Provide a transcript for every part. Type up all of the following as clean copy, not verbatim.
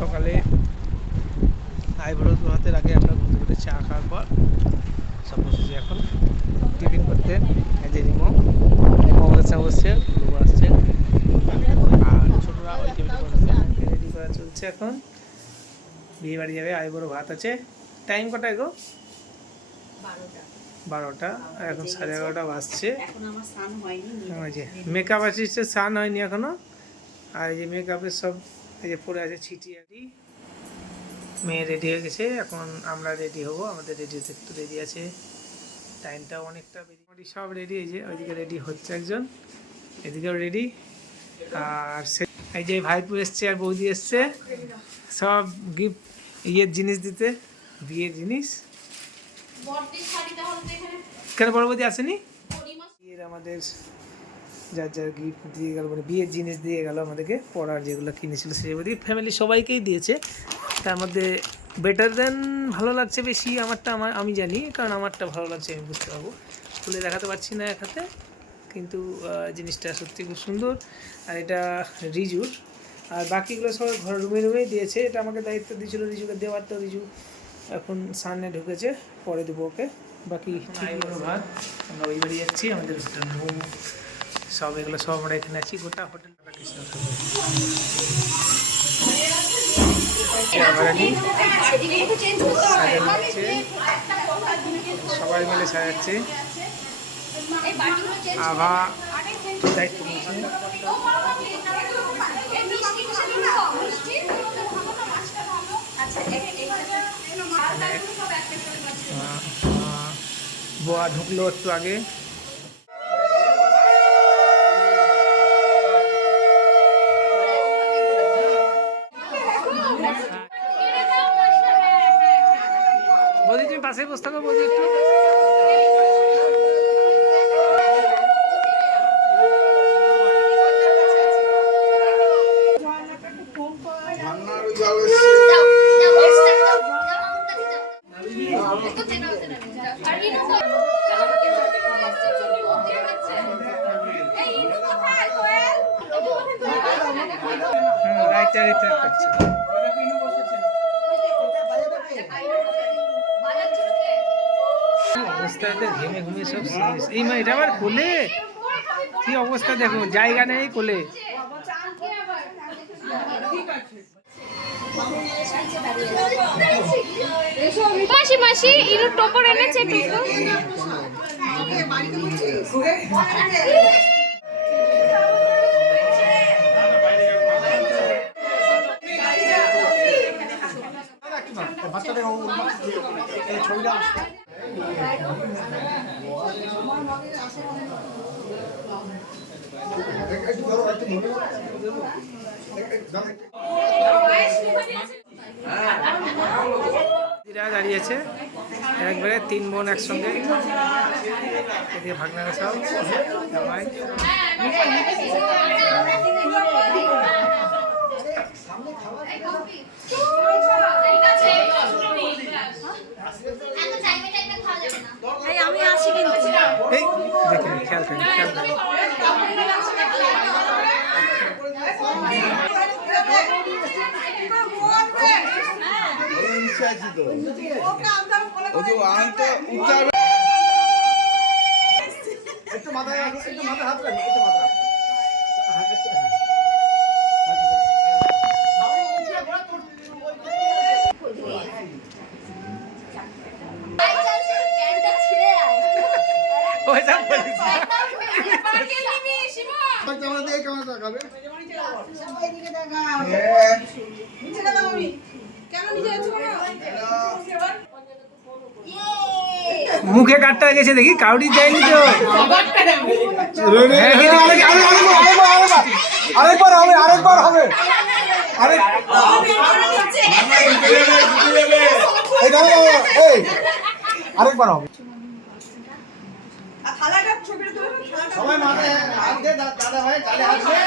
সকালে আইবুড়ো হাতের আগে আমরা ঘুরতে ঘুরতে চা খাওয়ার পর সব বসেছি এখন টিফিন করতে। এই যে রিমো আমাদের সঙ্গে বসছে, লোক আসছে আর ছোটরা ওই টেবিলে বসেছে। রেডি করা চলছে, এখন বিয়ে বাড়ি যাবে, আইবুড়ো ভাত আছে। টাইম কটায় গো? 12টা, আর এখন 11:30 বাজছে। ওই যে মেকআপ আর্টিস্টের স্নান হয়নি এখনো, আর এই যে মেকআপের সব এই যে পরে আছে ছিটিয়ারি। মেয়ে রেডি হয়ে গেছে, এখন আমরা রেডি হবো। আমাদের রেডি হতে একটু দেরি আছে, টাইমটাও অনেকটা বেরিয়ে সব রেডি। এই যে ওইদিকে রেডি হচ্ছে একজন, এদিকেও রেডি। আর এই যে ভাইপু এসছে আর বৌদি এসছে, সব গিফট ইয়ের জিনিস দিতে, বিয়ের জিনিস। কেন বড় বৌদি আসেনি? বিয়ের আমাদের যার যার গিফট দিয়ে গেল, মানে বিয়ের জিনিস দিয়ে গেল আমাদেরকে, পড়ার যেগুলো কিনেছিল সেগুলো ফ্যামিলি সবাইকেই দিয়েছে। তার মধ্যে বেটার দেন ভালো লাগছে বেশি আমারটা, আমি জানি, কারণ আমারটা ভালো লাগছে, আমি বুঝতে পারবো। খুলে দেখাতে পারছি না এক হাতে, কিন্তু জিনিসটা সত্যি খুব সুন্দর। আর এটা রিজুর, আর বাকিগুলো সব ঘর রুমে রুমেই দিয়েছে। এটা আমাকে দায়িত্ব দিয়েছিল রিজুকে দেওয়ার, তো রিজু এখন সামনে ঢুকেছে, পরে দেবো ওকে। বাকি ভাত আমরা ওই বাড়ি যাচ্ছি, আমাদের রুম সব এগুলো সব আমরা এখানে আছি। গোটা হোটেল সবাই মিলে সাজাচ্ছে। আভা দায়িত্ব নিয়েছে। বোয়া ঢুকলো একটু আগে। বৌদি তুমি পাশে বসে থাকো, বৌদি একটু। ঘেমে ঘুমে সব শেষ। এই মা এটা আবার কোলে, কি অবস্থা দেখো, জায়গা নেই কোলে। মাসি মাসি ইনু টপর এনেছে টপর। দাঁড়িয়েছে একবারে, 3 বোন একসঙ্গে, এদিকে ভাগনারা সব জামাই। আমি আসি কিন্তু এই দেখেন, খেয়াল করেন, খেয়াল করেন। একটু মাথায় হাত রাখুন, একটু মাথা মুখে কাটটা গেছে দেখি, কাউরি যায়নি তো। আরেকবার হবে, আরেকবার হবে, আরেকবার হবে। সবাই মাথায় হাত দিয়ে, দাদা ভাই গালে হাত দিয়ে,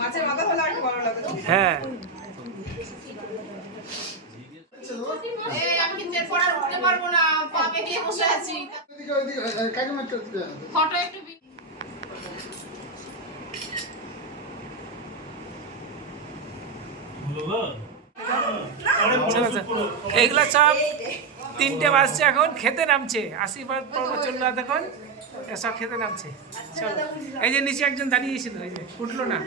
মাছের মাথা হলে আর ভালো লাগে। হ্যাঁ আমি কিন্তু এরপর আর উঠতে পারবো না, পা বেঁকিয়ে বসে আছি। ফটো একটু চলো, চলো। এইগুলা সব 3টে বাজছে, এখন খেতে নামছে। আশীর্বাদ পর্ব চললো এতক্ষণ, সব খেতে নামছে। চলো, এই যে নিচে একজন দাঁড়িয়েছিল, এই যে উঠলো না।